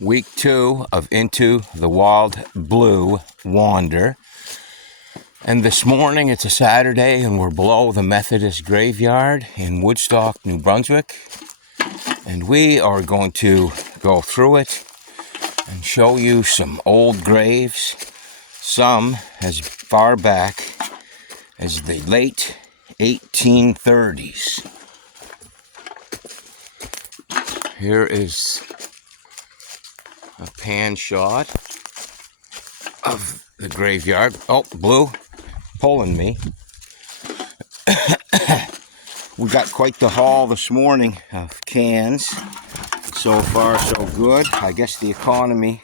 Week 2 of Into the Wild Blue Wander. And this morning, it's a Saturday, and we're below the Methodist graveyard in Woodstock, New Brunswick. And we are going to go through it and show you some old graves, some as far back as the late 1830s. Here is a pan shot of the graveyard. Oh, Blue, pulling me. We got quite the haul this morning of cans. So far, so good. I guess the economy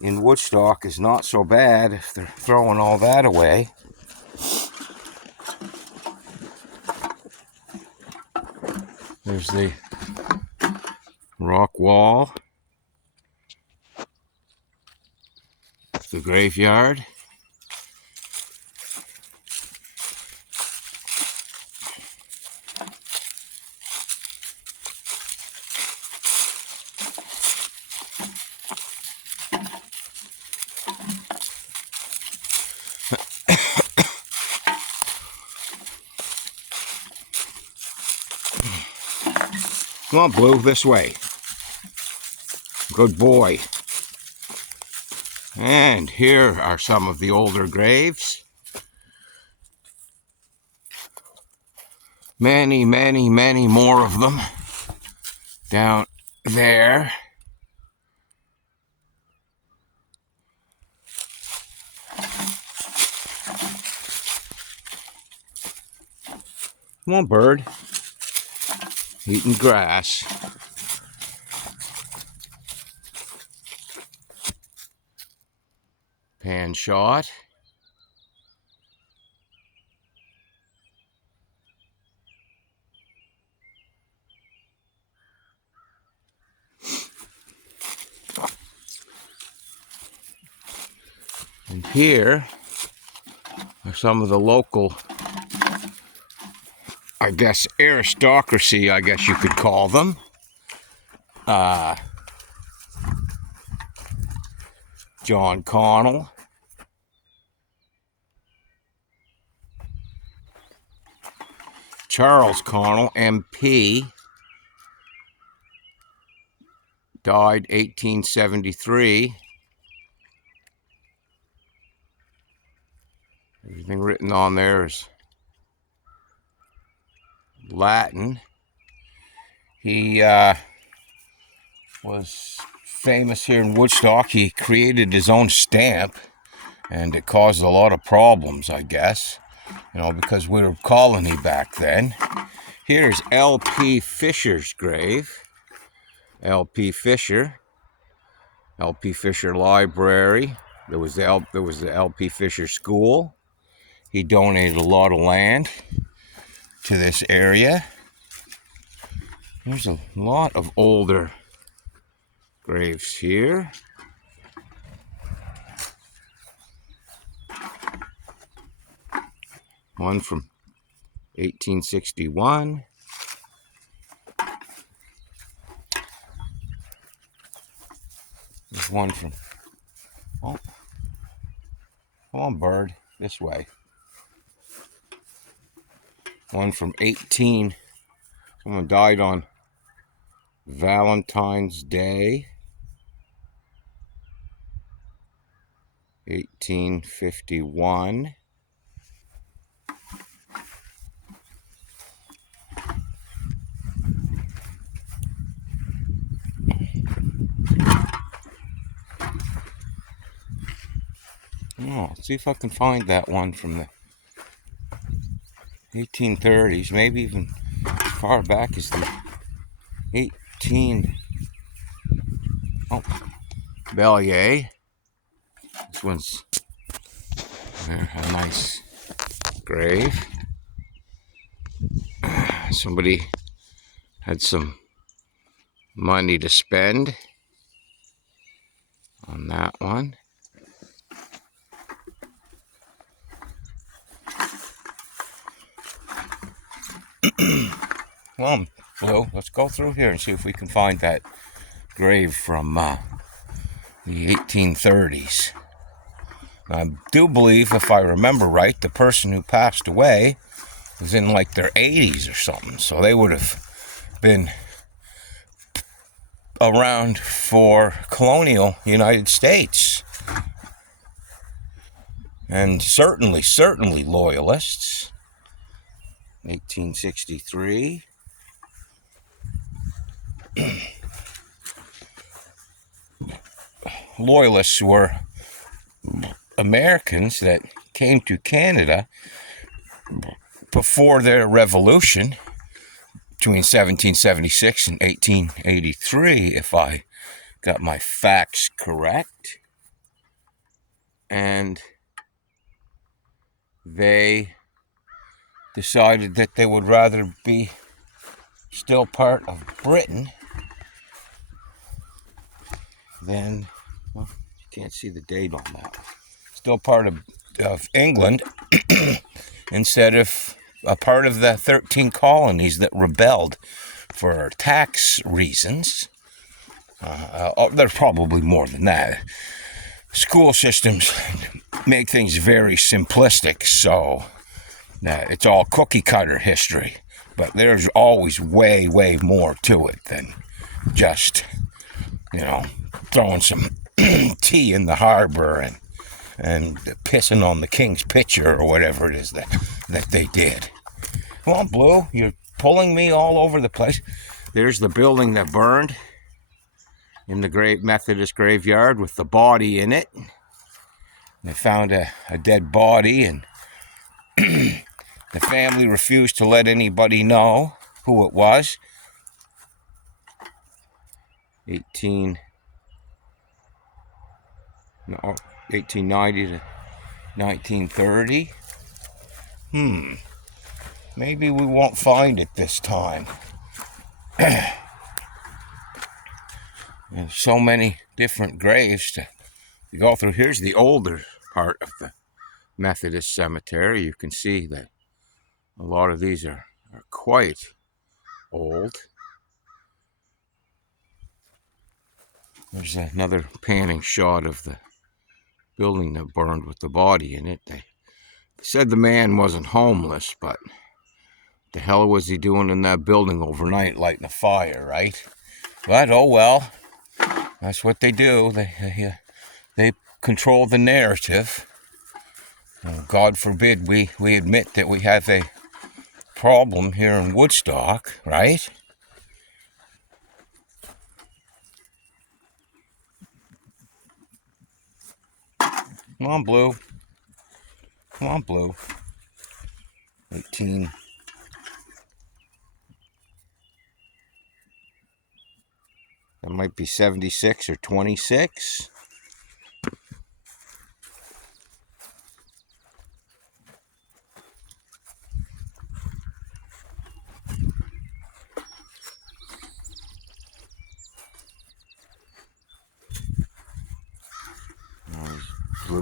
in Woodstock is not so bad if they're throwing all that away. There's the rock wall, the graveyard. Come on, Blue, this way. Good boy. And here are some of the older graves. Many, many, many more of them down there. Come on, bird. Eating grass. Pan shot. And here are some of the local, I guess, aristocracy, I guess you could call them. John Connell. Charles Connell, MP, died 1873. Everything written on there is Latin. He was famous here in Woodstock. He created his own stamp, and it caused a lot of problems, I guess, because we were a colony back then. Here's L.P. Fisher's grave. L.P. Fisher. L.P. Fisher Library. There was the L.P. Fisher School. He donated a lot of land to this area. There's a lot of older graves here. One from 1861. There's one from, oh, come on, bird, this way. One from 18, someone died on Valentine's Day, 1851. Oh, let's see if I can find that one from the 1830s, maybe even as far back as the 18... Oh, Bellier. This one's a nice grave. Somebody had some money to spend on that one. Come on, Blue, let's go through here and see if we can find that grave from the 1830s. I do believe, if I remember right, the person who passed away was in like their 80s or something, so they would have been around for colonial United States. And certainly loyalists. 1863. Loyalists were Americans that came to Canada before their revolution between 1776 and 1883, if I got my facts correct. And they decided that they would rather be still part of Britain than, well, you can't see the date on that, still part of England instead of a part of the 13 colonies that rebelled for tax reasons. There's probably more than that. School systems make things very simplistic, so it's all cookie cutter history. But there's always way more to it than just, throwing some tea in the harbor and pissing on the king's picture or whatever it is that they did. Come on, Blue, you're pulling me all over the place. There's the building that burned in the great Methodist graveyard with the body in it. They found a dead body, and the family refused to let anybody know who it was. 1890 to 1930. Maybe we won't find it this time. There's so many different graves to go through. Here's the older part of the Methodist cemetery. You can see that a lot of these are quite old. There's another panning shot of the building that burned with the body in it. They said the man wasn't homeless, but the hell was he doing in that building overnight, lighting a fire, right? But oh well, that's what they do. They control the narrative. God forbid we admit that we have a problem here in Woodstock, right? Come on, Blue. Come on, Blue. 18. That might be 76 or 26.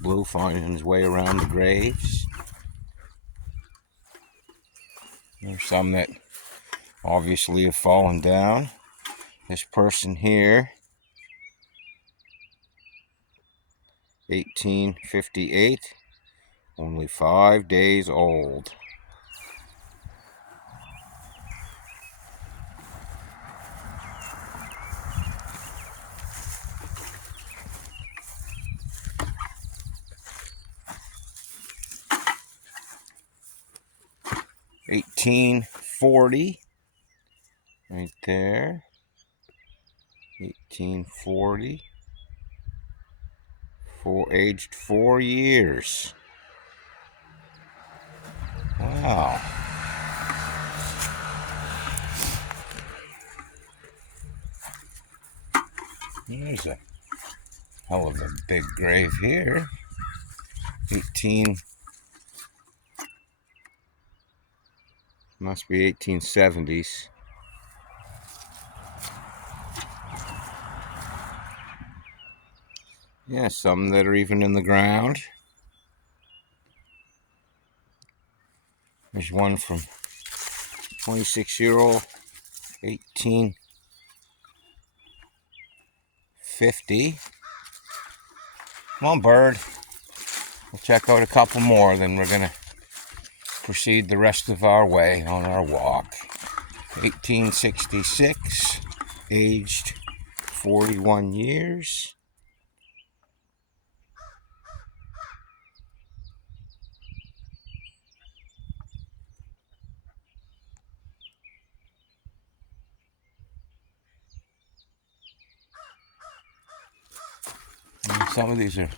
Blue finding his way around the graves. There's some that obviously have fallen down. This person here, 1858, only 5 days old. $18.40 right there. 1840. Aged 4 years. Wow. There's a hell of a big grave here. 18. Must be 1870s. Yeah, some that are even in the ground. There's one from 26-year-old, 1850. Come on, bird. We'll check out a couple more, then we're going to proceed the rest of our way on our walk. 1866, aged 41 years. And some of these are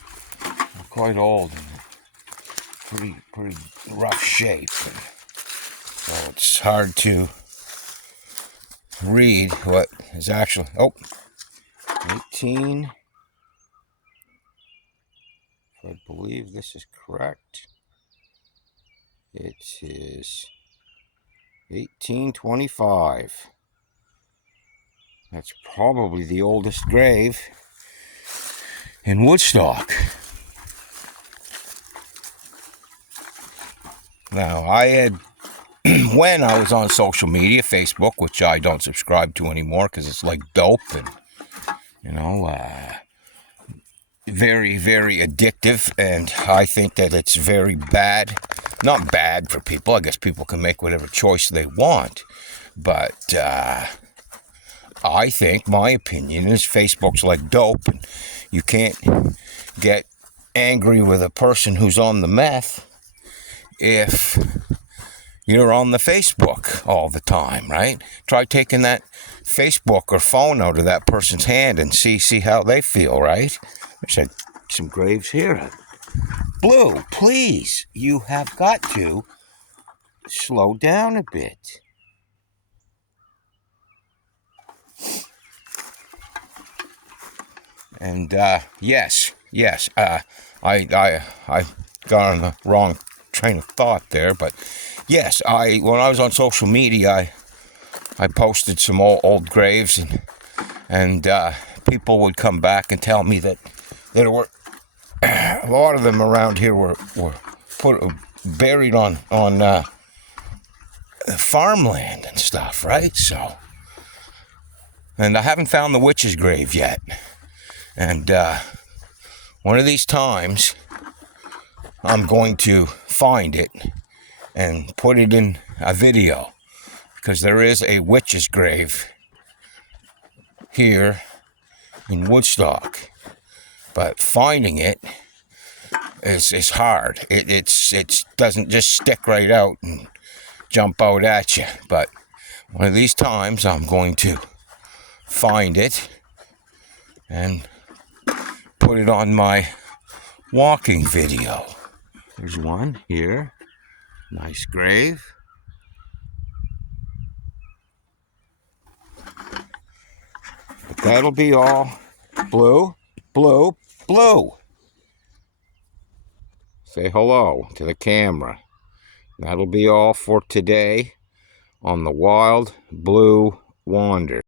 quite old and pretty rough shape. So it's hard to read what is actually, 18, if I believe this is correct, it is 1825. That's probably the oldest grave in Woodstock. Now, I had, when I was on social media, Facebook, which I don't subscribe to anymore because it's like dope and, very, very addictive, and I think that it's very bad. Not bad for people. I guess people can make whatever choice they want, but I think, my opinion is, Facebook's like dope, and you can't get angry with a person who's on the meth if you're on the Facebook all the time, right? Try taking that Facebook or phone out of that person's hand and see how they feel, right? There's some graves here. Blue, please, you have got to slow down a bit. And yes, I got on the wrong train of thought there, but yes, when I was on social media, I posted some old graves, and people would come back and tell me that there were a lot of them around here were buried on farmland and stuff, right? So, and I haven't found the witch's grave yet. And one of these times, I'm going to find it and put it in a video, because there is a witch's grave here in Woodstock, but finding it is hard. It doesn't just stick right out and jump out at you. But one of these times, I'm going to find it and put it on my walking video. There's one here. Nice grave. But that'll be all. Blue, blue, blue. Say hello to the camera. That'll be all for today on the Wild Blue Wander.